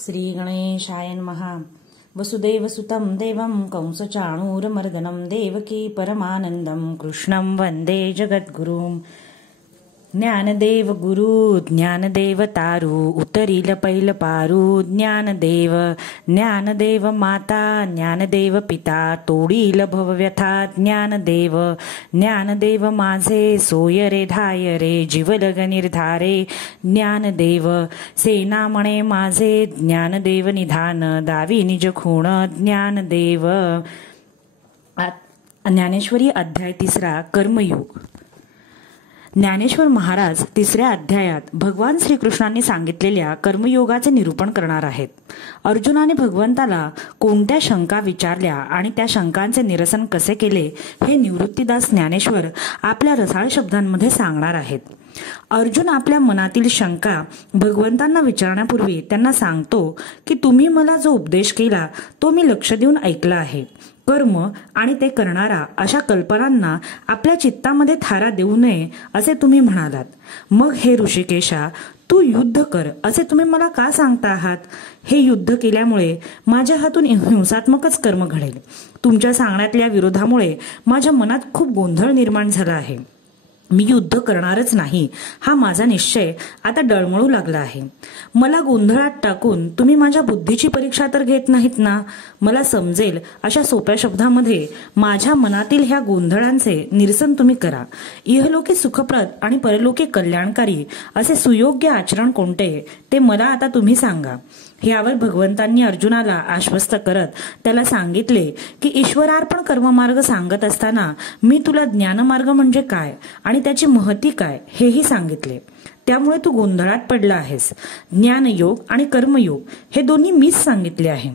श्री गणेशाय नमः। वसुदेवसुतं देवं कंसचाणूरमर्दनं देवकी परमानन्दं कृष्णं वन्दे जगद्गुरुं। ज्ञानदेव गुरु ज्ञानदेव तारू उतरील पैल पारू ज्ञानदेव ज्ञानदेव माता ज्ञानदेव पिता तोडील भवव्यथा ज्ञानदेव ज्ञानदेव माझे सोय रे धाय रे जीवलग निर्धारे ज्ञानदेव सेना म्हणे माझे ज्ञानदेव निधान दावी निज खूण ज्ञानदेव। ज्ञानेश्वरी अध्याय 3 कर्मयोग। ज्ञानेश्वर महाराज 3ऱ्या अध्यायात भगवान श्रीकृष्णांनी सांगितलेल्या कर्मयोगाचे निरूपण करणार आहेत। अर्जुनाने भगवंताला कोणत्या शंका विचारल्या आणि त्या शंकांचे निरसन कसे केले हे निवृत्तीदास ज्ञानेश्वर आपल्या रसाळ शब्दांमध्ये सांगणार आहेत। अर्जुन आपल्या मनातील शंका भगवंतांना विचारण्यापूर्वी त्यांना सांगतो की तुम्ही मला जो उपदेश केला तो मी लक्ष देऊन ऐकला आहे। कर्म आणि ते करणारा अशा कल्पनांना आपल्या चित्तामध्ये थारा देऊ नये असे तुम्ही म्हणालात। मग हे ऋषिकेशा तू युद्ध कर असे तुम्ही मला का सांगता आहात? हे युद्ध केल्यामुळे माझ्या हातून हिंसात्मकच कर्म घडेल। तुमच्या सांगण्यातल्या विरोधामुळे माझ्या मनात खूप गोंधळ निर्माण झाला आहे। मी युद्ध करणारच नाही हा माझा निश्चय आता डळमळू लागला आहे। मला गोंधळात टाकून तुम्ही माझ्या बुद्धीची परीक्षा तर घेत नाहीत ना? मला समजेल अशा सोप्या शब्दामध्ये माझ्या मनातील ह्या गोंधळांचे निरसन तुम्ही करा। इहलोकी सुखप्रद आणि परलोकी कल्याणकारी असे सुयोग्य आचरण कोणते ते मला आता तुम्ही सांगा। यावर भगवंतांनी अर्जुनाला आश्वस्त करत त्याला सांगितले की ईश्वरार्पण कर्ममार्ग सांगत असताना मी तुला ज्ञानमार्ग म्हणजे काय आणि त्याची महती काय हेही सांगितले। त्यामुळे तू गोंधळात पडला आहेस। ज्ञानयोग आणि कर्मयोग हे दोन्ही मीच सांगितले आहे।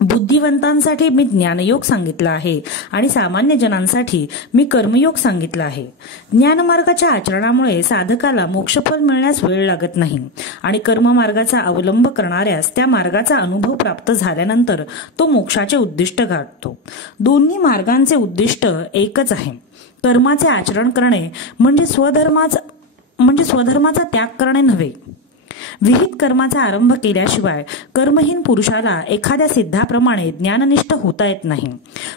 बुद्धिवंतांसाठी मी ज्ञानयोग सांगितला आहे आणि सामान्य जनांसाठी मी कर्मयोग सांगितला आहे। ज्ञानमार्गाच्या आचरणामुळे साधकाला मोक्षफल मिळण्यास वेळ लागत नाही आणि कर्ममार्गाचा अवलंब करणाऱ्यास त्या मार्गाचा अनुभव प्राप्त झाल्यानंतर तो मोक्षाचे उद्दिष्ट गाठतो। दोन्ही मार्गांचे उद्दिष्ट एकच आहे। कर्माचे आचरण करणे म्हणजे स्वधर्माचा त्याग करणे नव्हे। विहित कर्माचा आरंभ केल्याशिवाय कर्महीन पुरुषाला एखाद्या सिद्धाप्रमाणे ज्ञाननिष्ठ होता येत नाही।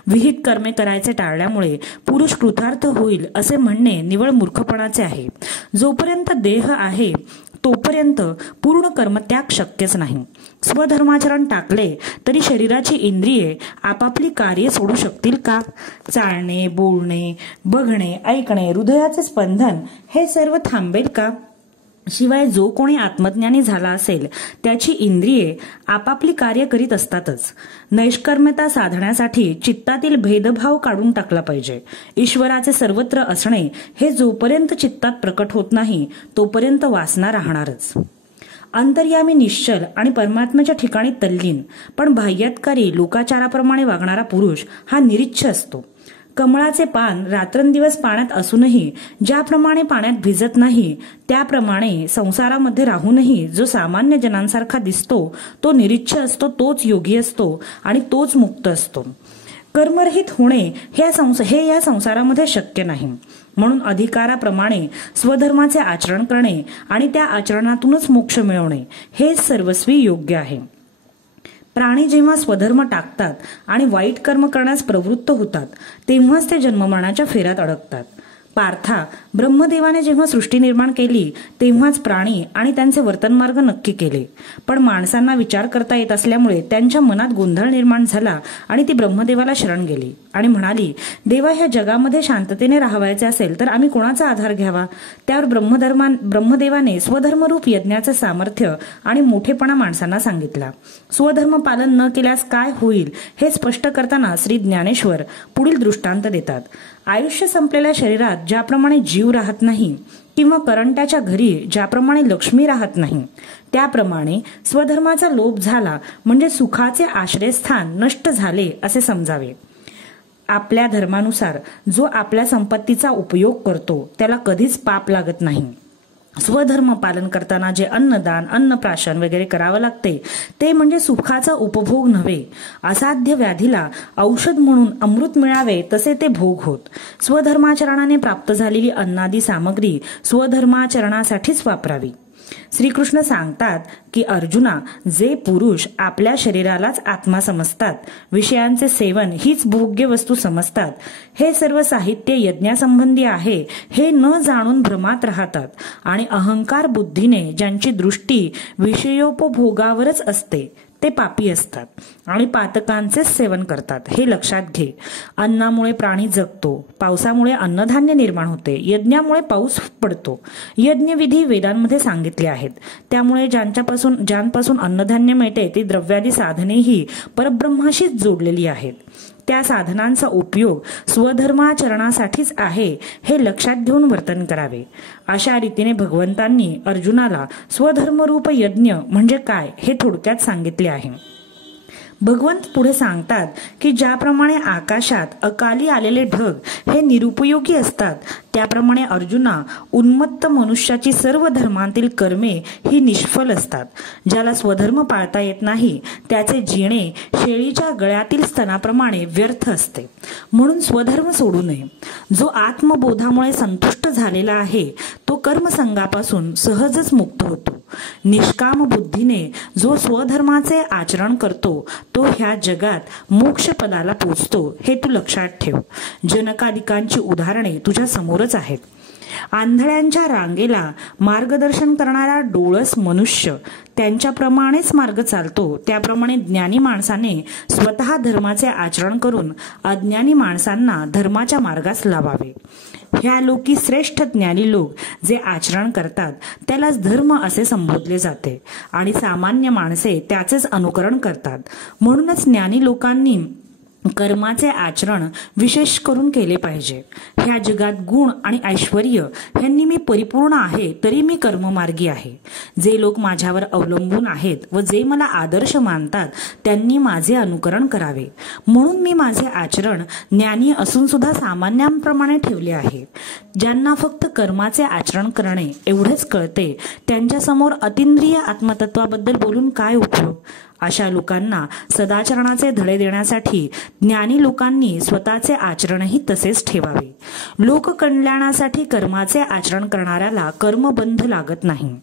विहित कर्मे करायचे टाळल्यामुळे पुरुष कृतार्थ होईल असे म्हणणे निव्वळ मूर्खपणाचे आहे। जोपर्यंत देह आहे तोपर्यंत पूर्ण कर्मत्याग शक्यच नाही। स्वधर्माचरण टाकले तरी शरीराची इंद्रिये आपापली कार्ये सोडू शकतील का? चालणे, बोलणे, बघणे, ऐकणे, हृदयाचे स्पंदन हे सर्व थांबेल का? शिवाय जो कोणी आत्मज्ञानी झाला असेल त्याची इंद्रिये आपापली कार्य करीत असतातच। नैष्कर्म्यता साधण्यासाठी चित्तातील भेदभाव काढून टाकला पाहिजे। ईश्वराचे सर्वत्र असणे हे जोपर्यंत चित्तात प्रकट होत नाही तोपर्यंत वासना राहणारच। अंतर्यामी निश्चल आणि परमात्म्याच्या ठिकाणी तल्लीन पण बाह्यातकारी लोकाचाराप्रमाणे वागणारा पुरुष हा निरीच्छ असतो। कमळाचे पान रात्रंदिवस पाण्यात असूनही ज्याप्रमाणे पाण्यात भिजत नाही त्याप्रमाणे संसारामध्ये राहूनही जो सामान्य जनांसारखा दिसतो तो निरीच्छ असतो, तोच योगी असतो आणि तोच मुक्त असतो। कर्मरहित होणे हे या संसारामध्ये शक्य नाही। म्हणून अधिकाराप्रमाणे स्वधर्माचे आचरण करणे आणि त्या आचरणातूनच मोक्ष मिळवणे हे सर्वस्वी योग्य आहे। प्राणी जेव्हा स्वधर्म टाकतात आणि वाईट कर्म करण्यास प्रवृत्त होतात तेव्हाच ते जन्ममरणाच्या फेऱ्यात अडकतात। पार्था, ब्रह्मदेवाने जेव्हा सृष्टी निर्माण केली तेव्हाच प्राणी आणि त्यांचे वर्तनमार्ग नक्की केले। पण माणसांना विचार करता येत असल्यामुळे त्यांच्या मनात गोंधळ निर्माण झाला आणि ती ब्रह्मदेवाला शरण गेली आणि म्हणाली, देवा ह्या जगामध्ये शांततेने राहावायचे असेल तर आम्ही कोणाचा आधार घ्यावा? त्यावर ब्रह्मदेवाने स्वधर्मरूप यज्ञाचे सामर्थ्य आणि मोठेपणा माणसांना सांगितला। स्वधर्म पालन न केल्यास काय होईल हे स्पष्ट करताना श्री ज्ञानेश्वर पुढील दृष्टांत देतात। आयुष्य संपलेल्या शरीरात ज्याप्रमाणे जीव राहत नाही किंवा करंट्याच्या घरी ज्याप्रमाणे लक्ष्मी राहत नाही त्याप्रमाणे स्वधर्माचा लोप झाला म्हणजे सुखाचे आश्रयस्थान नष्ट झाले असे समजावे। आपल्या धर्मानुसार जो आपल्या संपत्तीचा उपयोग करतो त्याला कधीच पाप लागत नाही। स्वधर्म पालन करताना जे अन्नदान, अन्नप्राशन वगैरे करावं लागते ते म्हणजे सुखाचा उपभोग नव्हे। असाध्य व्याधीला औषध म्हणून अमृत मिळावे तसे ते भोग होत। स्वधर्माचरणाने प्राप्त झालेली अन्नादी सामग्री स्वधर्माचरणासाठीच वापरावी। श्रीकृष्ण सांगतात की अर्जुना, जे पुरुष आपल्या शरीरालाच आत्मा समजतात, विषयांचे सेवन हीच भोग्य वस्तू समजतात, हे सर्व साहित्य यज्ञासंबंधी आहे हे न जाणून भ्रमात राहतात आणि अहंकार बुद्धीने ज्यांची दृष्टी विषयोपभोगावरच असते ते पापी असतात आणि पातकांचेच सेवन करतात, हे लक्षात घे. अन्नामुळे प्राणी जगतो, पावसामुळे अन्नधान्य निर्माण होते, यज्ञामुळे पाऊस पडतो. यज्ञविधी वेदांमध्ये सांगितले आहेत. त्यामुळे ज्यांपासून अन्नधान्य मिळते ती द्रव्यादी साधनेही परब्रह्माशीच जोडलेली आहेत. त्या साधनांचा उपयोग स्वधर्माचरणासाठीच आहे हे लक्षात घेऊन वर्तन करावे. अशा रीतीने भगवंतांनी अर्जुनाला स्वधर्मरूप यज्ञ म्हणजे काय हे थोडक्यात सांगितले आहे. भगवंत पुढे सांगतात की ज्याप्रमाणे आकाशात अकाली आलेले ढग हे निरुपयोगी असतात, त्याप्रमाणे अर्जुना, उन्मत्त मनुष्याची सर्व धर्मांतील कर्मे ही निष्फल असतात. ज्याला स्वधर्म पाळता येत नाही त्याचे जिणे शेळीच्या गळ्यातील स्तनाप्रमाणे व्यर्थ असते. म्हणून स्वधर्म सोडू नये. जो आत्मबोधामुळे संतुष्ट झालेला आहे तो कर्मसंगापासून सहजच मुक्त होतो. निष्काम बुद्धीने जो स्वधर्माचे आचरण करतो तो ह्या जगात मोक्षपदाला पोचतो, हे तू लक्षात ठेव. जनकादिकांची उदाहरणे तुझ्या समोरच आहेत. आंधळ्यांच्या रांगेला मार्गदर्शन करणारा डोळस मनुष्य त्यांच्याप्रमाणेच मार्ग चालतो, त्याप्रमाणे ज्ञानी माणसाने स्वतः धर्माचे आचरण करून अज्ञानी माणसांना धर्माच्या मार्गास लावावे. ह्या लोकी श्रेष्ठ ज्ञानी लोक जे आचरण करतात त्यालाच धर्म असे संबोधले जाते आणि सामान्य माणसे त्याचेच अनुकरण करतात. म्हणूनच ज्ञानी लोकांनी कर्माचे आचरण विशेष करून केले पाहिजे. ह्या जगात गुण आणि ऐश्वर्य ह्यांनी मी परिपूर्ण आहे तरी मी कर्ममार्गी आहे. जे लोक माझ्यावर अवलंबून आहेत व जे मला आदर्श मानतात त्यांनी माझे अनुकरण करावे. म्हणून मी माझे आचरण ज्ञानी असून सुद्धा सामान्यांप्रमाणे ठेवले आहे. ज्यांना फक्त कर्माचे आचरण करणे एवढेच कळते त्यांच्यासमोर अतींद्रिय आत्मतत्वाबद्दल बोलून काय उपयोग. अशा लोकांना सदाचरणाचे धडे देण्यासाठी ज्ञानी लोकांनी स्वतःचे आचरणही तसेच ठेवावे. लोककल्याणासाठी कर्माचे आचरण करणाऱ्याला कर्मबंध लागत नाही.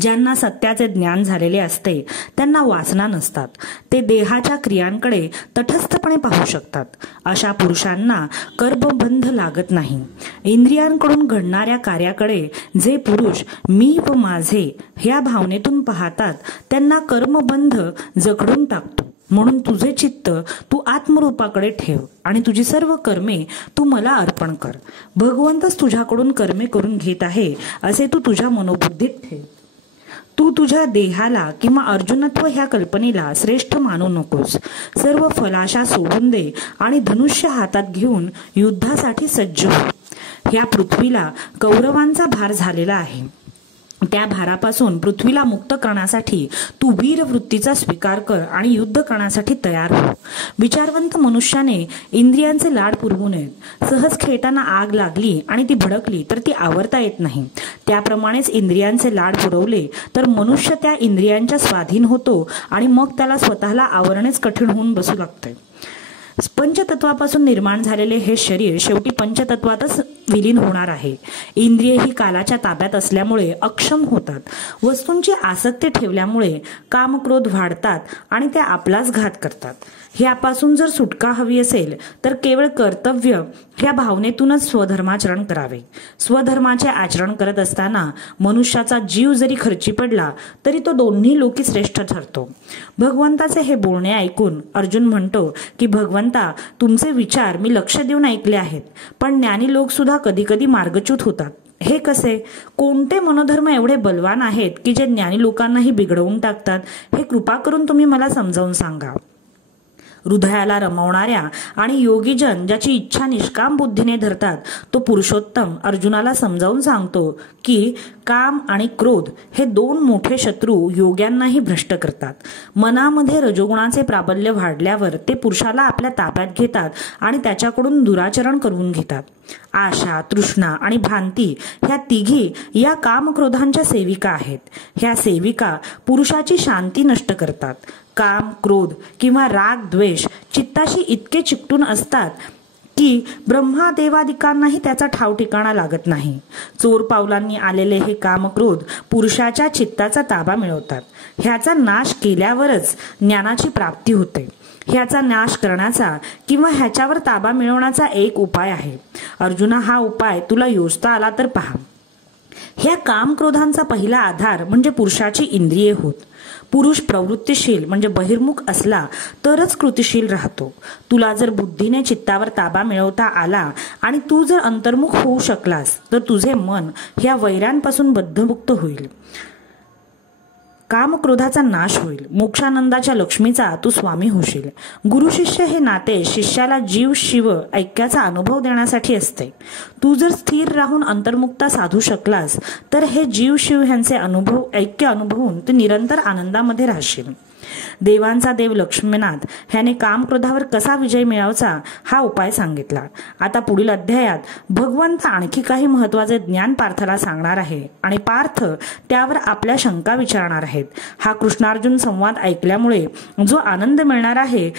ज्यांना सत्याचे ज्ञान झालेले असते त्यांना वासना नसतात. ते देहाच्या क्रियांकडे तटस्थपणे पाहू शकतात. अशा पुरुषांना कर्मबंध लागत नाही. इंद्रियांकडून घडणाऱ्या कार्याकडे जे पुरुष मी व माझे ह्या भावनेतून पाहतात त्यांना कर्मबंध जखडून टाकतो. म्हणून तुझे चित्त तू आत्मरूपाकडे ठेव आणि तुझी सर्व कर्मे तू मला अर्पण कर. भगवंतच तुझ्याकडून कर्मे करून घेत आहे असे तू तुझ्या मनोबुद्धीत ठेव. तू तुझ्या देहाला किंवा अर्जुनत्व ह्या कल्पनेला श्रेष्ठ मानू नकोस. सर्व फलाशा सोडून दे आणि धनुष्य हातात घेऊन युद्धासाठी सज्ज हो. ह्या पृथ्वीला कौरवांचा भार झालेला आहे. त्या भारापासून पृथ्वीला मुक्त करण्यासाठी तू वीर वृत्तीचा स्वीकार कर आणि युद्ध करण्यासाठी तयार हो. विचारवंत मनुष्याने इंद्रियांचे लाड पुरवू नयेत. सहज खेळताना आग लागली आणि ती भडकली तर ती आवरता येत नाही. त्याप्रमाणेच इंद्रियांचे लाड पुरवले तर मनुष्य त्या इंद्रियांच्या स्वाधीन होतो आणि मग त्याला स्वतःला आवरणेच कठीण होऊन बसू लागते. पंचतत्वापासून निर्माण झालेले हे शरीर शेवटी पंचतत्वातच विलीन होणार आहे. इंद्रिय ही कालाच्या ताब्यात असल्यामुळे अक्षम होतात. वस्तूंची आसक्ती ठेवल्यामुळे कामक्रोध वाढतात आणि त्या आपलाच घात करतात. ह्यापासून जर सुटका हवी असेल तर केवळ कर्तव्य ह्या भावनेतूनच स्वधर्माचरण करावे. स्वधर्माचे आचरण करत असताना मनुष्याचा जीव जरी खर्ची पडला तरी तो दोन्ही लोकी श्रेष्ठ ठरतो. भगवंताचे हे बोलणे ऐकून अर्जुन म्हणतो की भगवंता, तुमचे विचार मी लक्ष देऊन ऐकले आहेत, पण ज्ञानी लोक सुद्धा कधी कधी मार्गच्युत होतात. हे कसे? कोणते मनोधर्म एवढे बलवान आहेत की जे ज्ञानी लोकांनाही बिघडवून टाकतात? हे कृपा करून तुम्ही मला समजावून सांगा. हृदयाला रमवणाऱ्या आणि योगीजन ज्याची इच्छा निष्काम बुद्धीने धरतात तो पुरुषोत्तम अर्जुनाला समजावून सांगतो की काम आणि क्रोध हे दोन मोठे शत्रू योग्यांनाही भ्रष्ट करतात. मनामध्ये रजोगुणाचे प्राबल्य वाढल्यावर ते पुरुषाला आपल्या ताब्यात घेतात आणि त्याच्याकडून दुराचरण करून घेतात. आशा, तृष्णा आणि भांती ह्या तिघी या कामक्रोधांच्या सेविका आहेत. ह्या सेविका पुरुषाची शांती नष्ट करतात. काम, क्रोध किंवा राग, द्वेष चित्ताशी इतके चिकटून असतात की ब्रह्मादेवादिकांनाही त्याचा ठाव ठिकाणा लागत नाही. चोर पावलांनी आलेले हे कामक्रोध पुरुषाच्या चित्ताचा ताबा मिळवतात. ह्याचा नाश केल्यावरच ज्ञानाची प्राप्ती होते. ह्याचा नाश करण्याचा किंवा ह्याच्यावर ताबा मिळवण्याचा एक उपाय आहे. अर्जुना, हा उपाय तुला योजता आला तर पहा. ह्या कामक्रोधांचा पहिला आधार म्हणजे पुरुषाची इंद्रिये होत. पुरुष प्रवृत्तीशील म्हणजे बहिर्मुख असला तरच कृतिशील राहतो. तुला जर बुद्धीने चित्तावर ताबा मिळवता आला आणि तू जर अंतर्मुख होऊ शकलास तर तुझे मन ह्या वैरांपासून बद्धमुक्त होईल. कामक्रोधाचा नाश होईल. मोक्षानंदाच्या लक्ष्मीचा तू स्वामी होशील. गुरु शिष्य हे नाते शिष्याला जीव शिव ऐक्याचा अनुभव देण्यासाठी असते. तू जर स्थिर राहून अंतर्मुक्ता साधू शकलास तर हे जीव शिव ह्यांचे अनुभव ऐक्य अनुभवून तू निरंतर आनंदामध्ये राहशील. देवांचा देव लक्ष्मीनाथ ह्याने कामक्रोधावर कसा विजय मिळवायचा हा उपाय सांगितला. आता पुढील अध्यायात भगवंत आणखी काही महत्वाचे ज्ञान पार्थाला सांगणार आहे आणि पार्थ त्यावर आपल्या शंका विचारणार आहेत. हा कृष्णार्जुन संवाद ऐकल्यामुळे जो आनंद मिळणार आहे